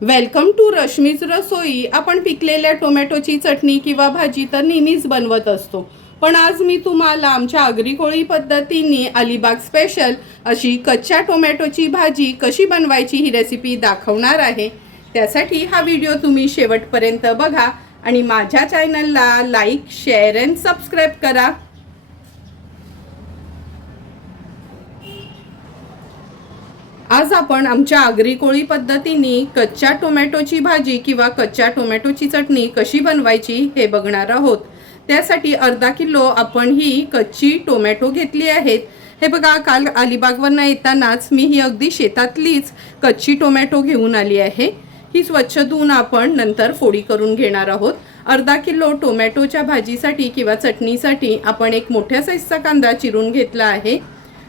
Welcome to Rashmi's रसोई। आपण पिकलेल्या टोमॅटोची चटणी किंवा भाजी तर नेहमीच बनवत असतो, पण आज मी तुम्हाला आमच्या आगरी कोळी पद्धतीने अलिबाग स्पेशल अशी कच्च्या टोमॅटोची भाजी कशी बनवायची ही रेसिपी दाखवणार आहे। त्यासाठी हा व्हिडिओ तुम्ही शेवटपर्यंत बघा आणि माझ्या चॅनलला लाईक, शेअर अँड सबस्क्राईब करा। आज आपण आमच्या आगरी कोळी पद्धतीने कच्च्या टोमॅटोची भाजी किंवा कच्च्या टोमॅटोची चटणी कशी बनवायची हे बघणार आहोत। त्यासाठी अर्धा किलो आपण ही कच्ची टोमॅटो घेतली आहेत। हे बघा, काल अलिबागवरनं येतानाच मी ही अगदी शेतातलीच कच्ची टोमॅटो घेऊन आली आहे। ही स्वच्छ धुवून आपण नंतर फोडी करून घेणार आहोत। अर्धा किलो टोमॅटोच्या भाजीसाठी किंवा चटणीसाठी आपण एक मोठ्या साईजचा कांदा चिरून घेतला आहे।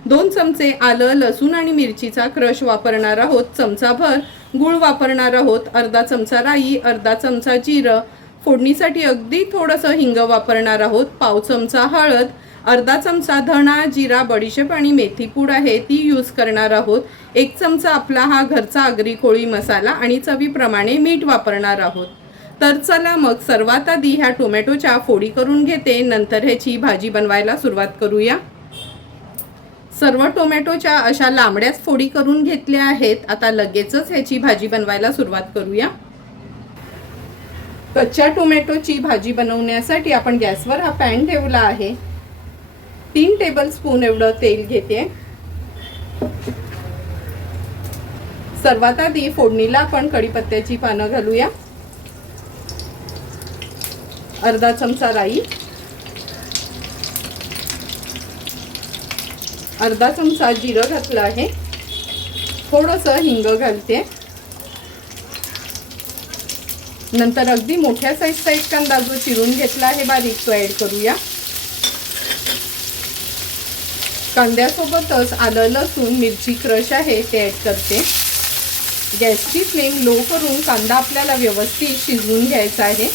2 चमचे आलं, लसूण आणि मिरचीचा क्रश वापरणार आहोत। चमचाभर गूळ वापरणार आहोत। अर्धा चमचा राई, अर्धा चमचा जिरं, फोडणीसाठी अगदी थोडंसं हिंग वापरणार आहोत। पाव चमचा हळद, अर्धा चमचा धणा, जिरा, बडीशेप आणि मेथी पूड आहे ती यूज करणार आहोत। 1 चमचा आपला हा घरचा आगरी कोळी मसाला आणि चवीप्रमाणे मीठ वापरणार आहोत। तर चला मग सर्वात आधी ह्या टोमॅटोच्या फोडी करून घेते, नंतर ह्याची भाजी बनवायला सुरुवात करूया। सर्व टोमॅटोच्या अशा लांबड्याच फोडी करून घेतल्या आहेत। आता लगेचच ह्याची भाजी बनवायला सुरुवात करूया। कच्च्या टोमॅटोची भाजी बनवण्यासाठी आपण गॅसवर हा पॅन ठेवला आहे। 3 टेबलस्पून एवढं तेल घेते। सर्वात आधी फोडणीला आपण कढीपत्त्याची पानं घालूया। अर्धा चमचा राई, अर्धा चमचा जिरं घातलं आहे। थोडंसं हिंग घालते। नंतर अगदी मोठ्या साईजचा एक कांदा जो चिरून घेतला आहे बारीक तो ॲड करूया। कांद्यासोबतच आलं, लसूण, मिरची क्रश आहे ते ॲड करते। गॅसची फ्लेम लो करून कांदा आपल्याला व्यवस्थित शिजवून घ्यायचा आहे।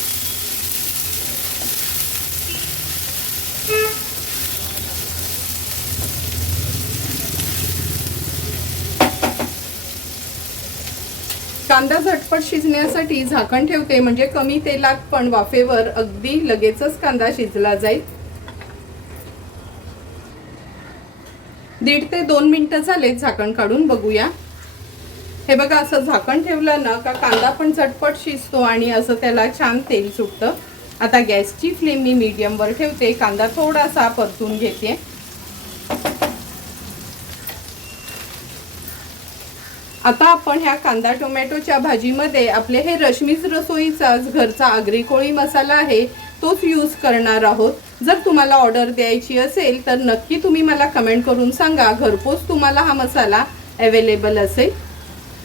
कांदा झटपट शिजण्यासाठी झाकण ठेवते, म्हणजे कमी तेलात पण वाफेवर अगदी लगेचच कांदा शिजला जाईल। 1.5 ते 2 मिनिटं झाले, झाकण काढून बघूया। हे बघा, असं झाकण ठेवलं ना का कांदा पण झटपट शिजतो आणि असं त्याला छान तेल सुटतं। आता गॅसची फ्लेम मी मीडियमवर ठेवते। कांदा थोडासा परतून घेते। आता आपण ह्या कांदा टोमॅटोच्या भाजीमध्ये आपले हे रश्मीज रसोईचाच घरचा आगरी कोळी मसाला आहे तोच यूज करणार आहोत। जर तुम्हाला ऑर्डर द्यायची असेल तर नक्की तुम्ही मला कमेंट करून सांगा, घरपोच तुम्हाला हा मसाला अवेलेबल असेल।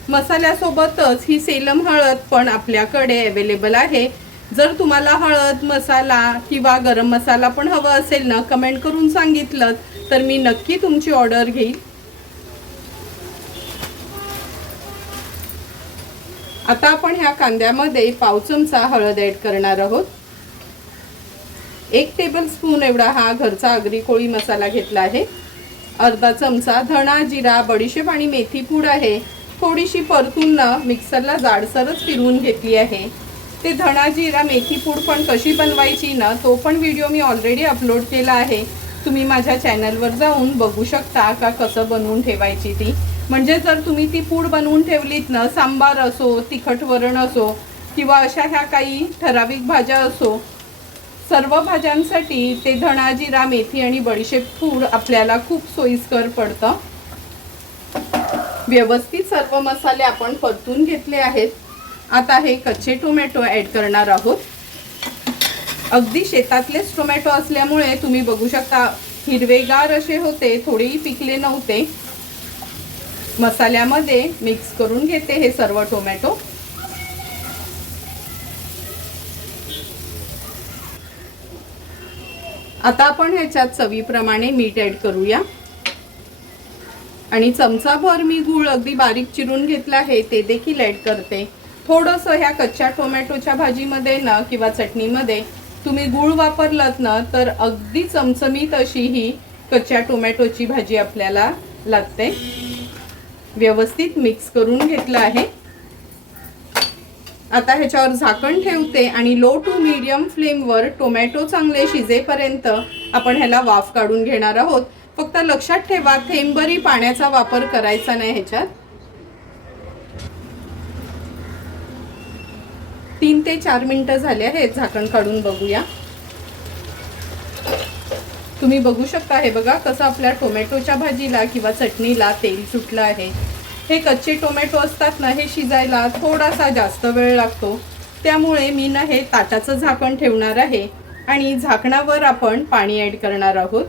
मसाल्यासोबतच ही सेलम हळद पण आपल्याकडे अवेलेबल आहे। जर तुम्हाला हळद मसाला किंवा गरम मसाला पण हवा असेल ना, कमेंट करून सांगितलं तर मी नक्की तुमची ऑर्डर घेईल। आता आपण ह्या कांद्यामध्ये पाव चमचा हळद ॲड करणार आहोत। 1 टेबलस्पून एवढा हा घरचा आगरी कोळी मसाला घेतला आहे। अर्धा चमचा धणा, जिरा, बडीशेप आणि मेथी पूड आहे थोडीशी परतून मिक्सरला जाडसरच फिरवून घेतली आहे। ते धणा, जिरा, मेथी पूड पण कशी बनवायची ना तो पण व्हिडिओ मी ऑलरेडी अपलोड केला आहे। तुम्ही माझ्या चॅनलवर जाऊन बघू शकता का कसं बनवून ठेवायची ती। म्हणजे जर तुम्ही ती पूड बनवून ठेवलीत ना, सांबार असो, तिखट वरण असो किंवा अशा ह्या काही ठराविक भाज्या असो, सर्व भाज्यांसाठी ते धणा, जिरा, मेथी आणि बडीशेप पूड आपल्याला खूप सोयीस्कर पडतं। व्यवस्थित सर्व मसाले आपण परतून घेतले आहेत। आता हे कच्चे टोमॅटो ॲड करणार आहोत। अगदी शेतातलेच टोमॅटो असल्यामुळे तुम्ही बघू शकता हिरवेगार असे होते, थोडेही पिकले नव्हते। मसाल्यामध्ये मिक्स करून घेते हे सर्व टोमॅटो। आता आपण ह्याच्यात चवीप्रमाणे मीठ ॲड करूया आणि चमचाभर मी गूळ अगदी बारीक चिरून घेतला आहे ते देखील ॲड करते। थोडंसं ह्या कच्च्या टोमॅटोच्या भाजीमध्ये ना किंवा चटणीमध्ये तुम्ही गूळ वापरलात ना तर अगदी चमचमीत अशी ही कच्च्या टोमॅटोची भाजी आपल्याला लागते। व्यवस्थित मिक्स करून घेतलं आहे। आता ह्याच्यावर झाकण ठेवते आणि लो टू मीडियम फ्लेमवर टोमॅटो चांगले शिजेपर्यंत आपण ह्याला वाफ काढून घेणार आहोत. फक्त लक्षात ठेवा, थेंबभरी पाण्याचा वापर करायचा नाही ह्याच्यात. 3 ते 4 मिनिटं झाले आहेत. झाकण काढून बघूया. तुम्ही बघू शकता, हे बघा कसं आपल्या टोमॅटोच्या भाजीला किंवा चटणीला तेल सुटलं आहे. हे कच्चे टोमॅटो असतात ना, हे शिजायला थोडासा जास्त वेळ लागतो. त्यामुळे मी ना हे ताटाचं झाकण ठेवणार आहे आणि झाकणावर आपण पाणी ॲड करणार आहोत.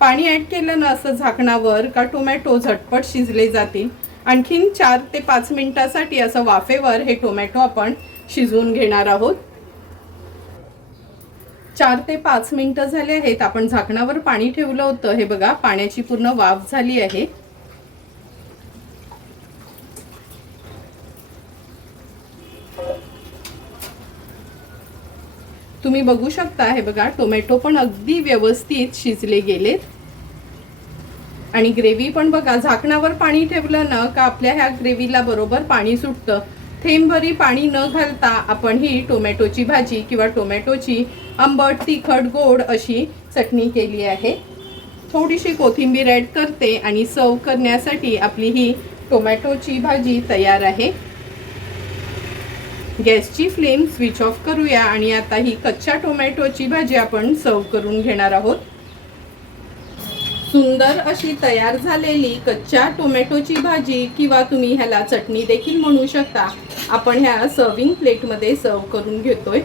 पाणी ॲड केलं ना असं झाकणावर का टोमॅटो झटपट शिजले जातील. आणखीन 4 ते 5 मिनिटासाठी असं वाफेवर हे टोमॅटो आपण शिजवून घेणार आहोत. 4 ते 5 मिनिटं झाले आहेत. आपण झाकणावर पाणी ठेवलं होतं. हे बघा, पाण्याची पूर्ण वाफ झाली आहे. तुम्ही बघू शकता, हे बघा टोमॅटो पण अगदी व्यवस्थित शिजले गेलेत. आणि ग्रेव्ही पण बघा, झाकणावर पाणी ठेवलं ना का आपल्या ह्या ग्रेव्हीला बरोबर पाणी सुटतं. थेंबभरी पाणी न घालता आपण ही टोमॅटोची भाजी किंवा टोमॅटोची आंबट तिखट गोड अशी चटणी केली आहे. थोडीशी कोथिंबीर ॲड करते आणि सर्व करण्यासाठी आपली ही टोमॅटोची भाजी तयार आहे. गॅसची फ्लेम स्विच ऑफ करूया आणि आता ही कच्च्या टोमॅटोची भाजी आपण सर्व करून घेणार आहोत. सुंदर अशी तयार झालेली कच्च्या टोमॅटोची भाजी किंवा तुम्ही ह्याला चटणी देखील म्हणू शकता, आपण ह्या सर्विंग प्लेटमध्ये सर्व करून घेतोय.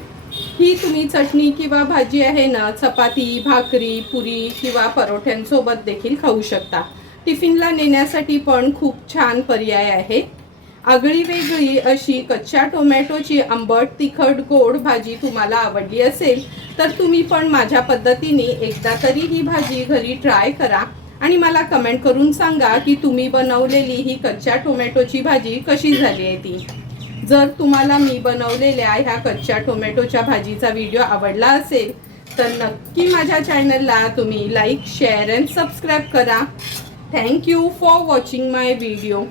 ही तुम्ही चटणी किंवा भाजी आहे ना, चपाती, भाकरी, पुरी किंवा परोठ्यांसोबत देखील खाऊ शकता. टिफिनला नेण्यासाठी पण खूप छान पर्याय आहे. आगळी वेगळी अशी कच्च्या टोमॅटोची आंबट तिखट गोड भाजी तुम्हाला आवडली असेल तर तुम्ही पण माझ्या पद्धतीने एकदा तरी ही भाजी घरी ट्राय करा आणि मला कमेंट करून सांगा की तुम्ही बनवलेली ही कच्च्या टोमॅटोची भाजी कशी झाली आहे ती. जर तुम्हाला मी बनवलेल्या ह्या कच्च्या टोमॅटोच्या भाजीचा व्हिडिओ आवडला असेल तर नक्की माझ्या चॅनलला तुम्ही लाईक, शेअर अँड सबस्क्राईब करा. Thank you for watching my video.